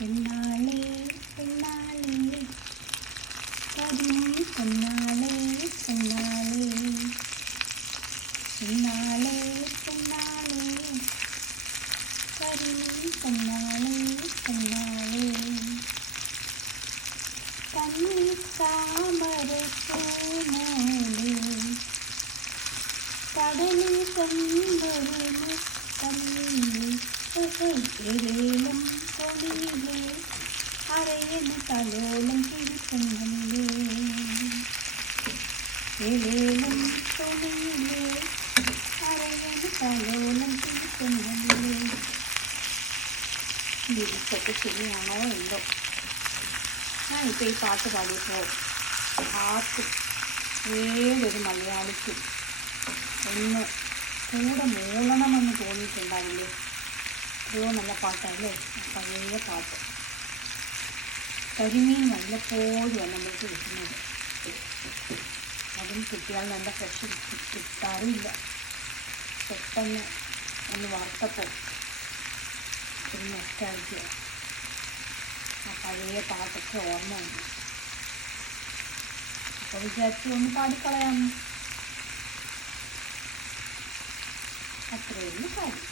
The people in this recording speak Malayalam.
പെണ്ണാളേ പെണ്ണാളേ കരിമീൻ പെണ്ണാളേ പെണ്ണാളേ പെണ്ണാളേ പെണ്ണാളേ കരിമീൻ പെണ്ണാളേ പെണ്ണാളേ കണ്ണിത്താമരപ്പൂമോളേ കടലിൽ കണ്ടൊരു കല്ലിലേലും കൊടിയിലേ അരയന് തലോലം കിരിക്കുന്നല്ലേ ഏലേലും കൊടിയിലേ അരയന് തലോലം കിരിക്കുന്നല്ലേ. ലിറിക്സൊക്കെ ശരിയാണോ എന്തോ. ഞാനിപ്പോൾ ഈ പാട്ട് പാടിയപ്പോൾ ആർക്കും ഏതൊരു മലയാളിക്കും ഒന്ന് കൂടെ മൂളണമെന്ന് തോന്നിയിട്ടുണ്ടാവില്ലേ? എത്രയോ നല്ല പാട്ടല്ലേ പഴയ പാട്ട്. കരിമീൻ വല്ലപ്പോഴുമാണ് നമ്മൾക്ക് കിട്ടുന്നത്. അതും കിട്ടിയാൽ നല്ല ഫ്രഷ് കിട്ടാറില്ല. പെട്ടെന്ന് ഒന്ന് വറുത്തപ്പോൾ ഒരു നൊസ്റ്റാൾജിയ. ആ പഴയ പാട്ടൊക്കെ ഓർമ്മയുണ്ട്. അപ്പോൾ വിചാരിച്ചു ഒന്ന് പാടിക്കളയാം. അത്രയൊന്നും കാര്യം.